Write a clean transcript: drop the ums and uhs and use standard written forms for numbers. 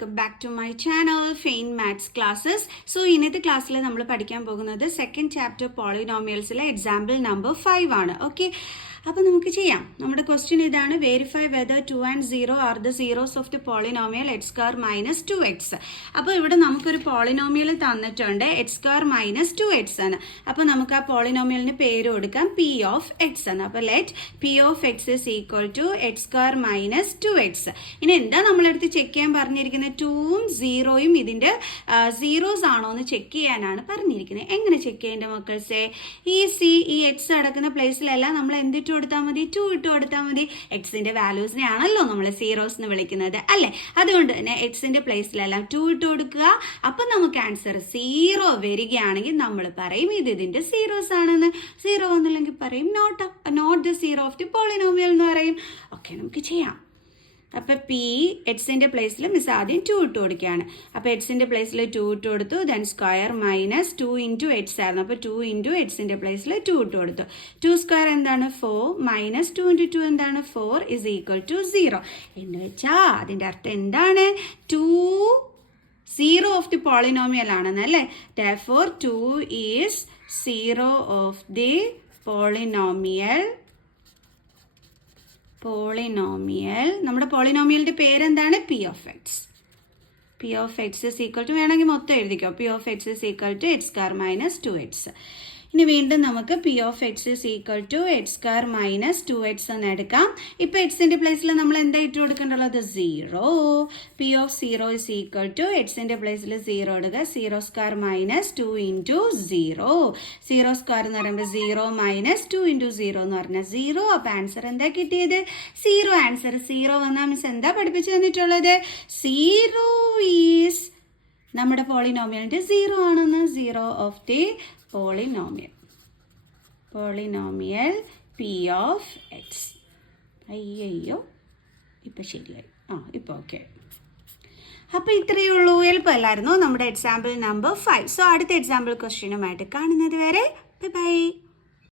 Welcome back to my channel fine maths classes. So ഇന്നത്തെ ക്ലാസ്സിൽ നമ്മൾ പഠിക്കാൻ പോകുന്നത് സെക്കൻഡ് ചാപ്റ്റർ പോളിനോമിയൽസിലെ എക്സാമ്പിൾ നമ്പർ 5 ആണ്. ഓക്കെ, അപ്പോൾ നമുക്ക് ചെയ്യാം. നമ്മുടെ ക്വസ്റ്റ്യൻ ഇതാണ്: verify whether 2 and 0 are the zeros of the polynomial x square minus 2x. അപ്പോൾ ഇവിടെ നമുക്കൊരു പോളിനോമിയൽ തന്നിട്ടുണ്ട്, എക്സ് സ്ക്വയർ മൈനസ് 2x ആണ്. അപ്പോൾ നമുക്ക് ആ പോളിനോമിയലിന് പേര് കൊടുക്കാം പി ഓഫ് എക്സ് ആണ്. അപ്പോൾ let P of X is equal to X square minus 2x. ഇനി എന്താ നമ്മളെടുത്ത് ചെക്ക് ചെയ്യാൻ പറഞ്ഞിരിക്കുന്നത്? 2ഉം 0യും ഇതിൻ്റെ സീറോസ് ആണോ എന്ന് ചെക്ക് ചെയ്യാനാണ് പറഞ്ഞിരിക്കുന്നത്. എങ്ങനെ ചെക്ക് ചെയ്യേണ്ട മക്കൾസേ? ഈ എക്സ് അടക്കുന്ന പ്ലേസിലെല്ലാം നമ്മൾ എന്തിട്ട് കൊടുത്താൽ മതി? 2 ഇട്ട് കൊടുത്താൽ മതി. എക്സിന്റെ വാല്യൂസിനെ ആണല്ലോ നമ്മൾ സീറോസ് എന്ന് വിളിക്കുന്നത്, അല്ലേ? അതുകൊണ്ട് തന്നെ എക്സിന്റെ പ്ലേസിലെല്ലാം 2 ഇട്ട് കൊടുക്കുക. അപ്പം നമുക്ക് ആൻസർ 0 വരികയാണെങ്കിൽ നമ്മൾ പറയും ഇത് ഇതിന്റെ സീറോസ് ആണെന്ന്. 0 വന്നില്ലെങ്കിൽ പറയും not the zero of the polynomial എന്ന് പറയും. ഓക്കെ, നമുക്ക് ചെയ്യാം. അപ്പോൾ പി എക്സിൻ്റെ പ്ലേസിൽ മിസ് ആദ്യം 2 ഇട്ട് കൊടുക്കുകയാണ്. അപ്പോൾ എക്സിൻ്റെ പ്ലേസിൽ 2 ഇട്ട് കൊടുത്തു. Then square minus 2 into X ആയിരുന്നു. അപ്പോൾ 2 ഇൻറ്റു എക്സിൻ്റെ പ്ലേസിൽ 2 ഇട്ട് കൊടുത്തു. 2 സ്ക്വയർ എന്താണ്? 4 മൈനസ് 2 ഇൻറ്റു 2 എന്താണ്? 4 ഇസ് ഈക്വൽ ടു 0 എന്ന് വെച്ചാൽ അതിൻ്റെ അർത്ഥം എന്താണ്? 2 0 ഓഫ് ദി പോളിനോമിയൽ ആണെന്ന്, അല്ലേ? Therefore 2 is 0 of the polynomial. നമ്മുടെ പോളിനോമിയലിന്റെ പേരെന്താണ്? P of x. P of X is equal to, വേണമെങ്കിൽ മൊത്തം എഴുതിക്കോ, p of X is equal to X square minus 2x. ഇനി വീണ്ടും നമുക്ക് p of X is equal to X square minus 2x എന്ന് എടുക്കാം. ഇപ്പൊ എക്സിന്റെ പ്ലേസിൽ നമ്മൾ എന്താ ഇട്ട് കൊടുക്കേണ്ടുള്ളത്? 0. P of 0 is equal to എക്സിന്റെ പ്ലേസിൽ 0 ഇടുക. 0 സ്ക്വയർ മൈനസ് 2 ഇൻറ്റു 0. 0 സ്ക്വയർ എന്ന് പറയുമ്പോൾ 0 മൈനസ് 2 ഇൻറ്റു 0 എന്ന് പറഞ്ഞാൽ 0. അപ്പൊ ആൻസർ എന്താ കിട്ടിയത്? 0. ആൻസർ 0 വന്നാൽ മിസ് എന്താ പഠിപ്പിച്ചു തന്നിട്ടുള്ളത്? 0 ഈസ് നമ്മുടെ പോളിനോമിയലിന്റെ 0 ആണെന്ന്. 0 of the polynomial P of X. അയ്യോ, ഇപ്പം ശരിയായി. ഇപ്പോൾ ഓക്കെ. അപ്പോൾ ഇത്രയേ ഉള്ളൂ. എളുപ്പമല്ലായിരുന്നോ നമ്മുടെ എക്സാമ്പിൾ നമ്പർ 5? സോ അടുത്ത എക്സാമ്പിൾ ക്വസ്റ്റ്യനുമായിട്ട് കാണുന്നത് വരെ ബൈ.